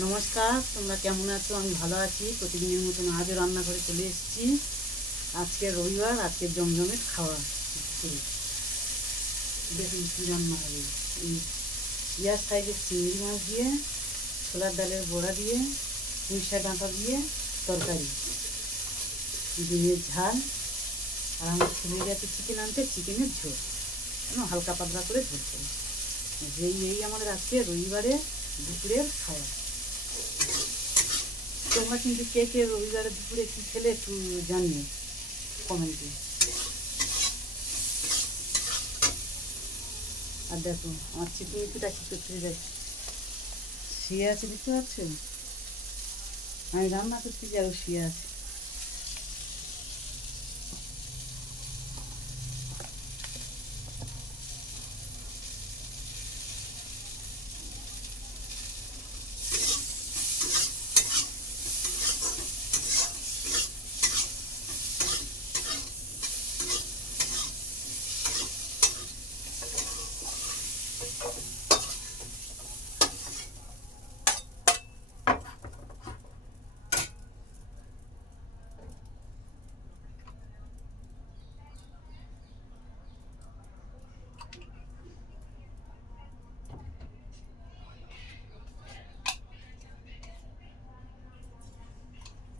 নমস্কার, তোমরা কেমন আছো? আমি ভালো আছি। প্রতিদিনের মতন আজও রান্নাঘরে চলে এসেছি। আজকে রবিবার, আজকে জমজমের খাওয়া। দেখুন কী রান্না হবে। এই পেঁয়াজ সাইজের চিংড়ি মাছ দিয়ে, ছোলার ডালের বড়া দিয়ে, পুঁইশাক ডাঁটা দিয়ে তরকারি, ডিমের ঝাল, আর আমার ছেলে গেছে চিকেন আনতে, চিকেনের ঝোল হালকা পাতলা করে ঝোল করে। এই আমাদের আজকে রবিবারে দুপুরের খাওয়া। তোমরা কিন্তু কে কে রবিবারে দুপুরে কী খেলে একটু জানিও কমেন্টে। আর দেখো আমার চিকুমিকুটা কী করতে যাচ্ছে, শুয়ে আছে, দেখতে পাচ্ছ? আমি রান্না করতে যাবো, শুয়ে আছে।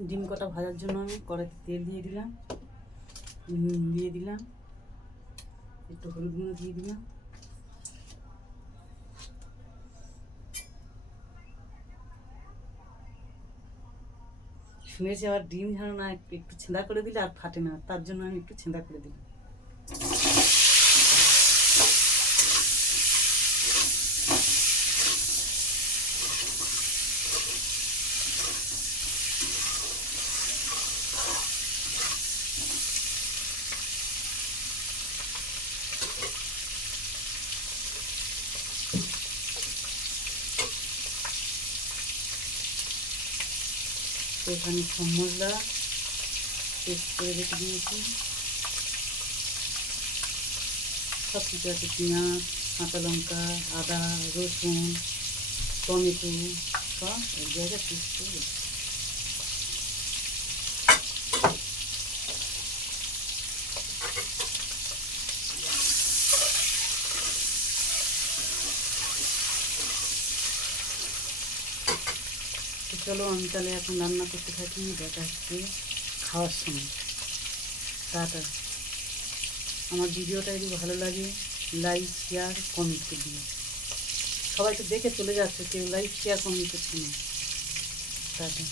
ডিম কটা ভাজার জন্য আমি কড়াইতে তেল দিয়ে দিলাম, নুন দিয়ে দিলাম, একটু হলুদ গুঁড়ো দিয়ে দিলাম, শুনেছি আবার ডিম যেন না একটু ছেঁদা করে দিলে আর ফাটে না, তার জন্য আমি একটু ছেঁদা করে দিলাম। এখানে সব মশলা পেস্ট করে রেখে দিয়েছি, সব কিছু আছে, পেঁয়াজ, কাঁচা লঙ্কা, আদা, রসুন, টমেটো, সব এক জায়গায় পেস্ট করে। চলো আমি তাহলে এখন রান্না করতে থাকি, দেখা হচ্ছে খাওয়ার সময়। টাটা। আমার ভিডিওটা যদি ভালো লাগে লাইক, শেয়ার, কমেন্ট করে দিও। সবাই তো দেখে চলে যাচ্ছে, কেউ লাইক, শেয়ার, কমেন্ট করছে না। টাটা।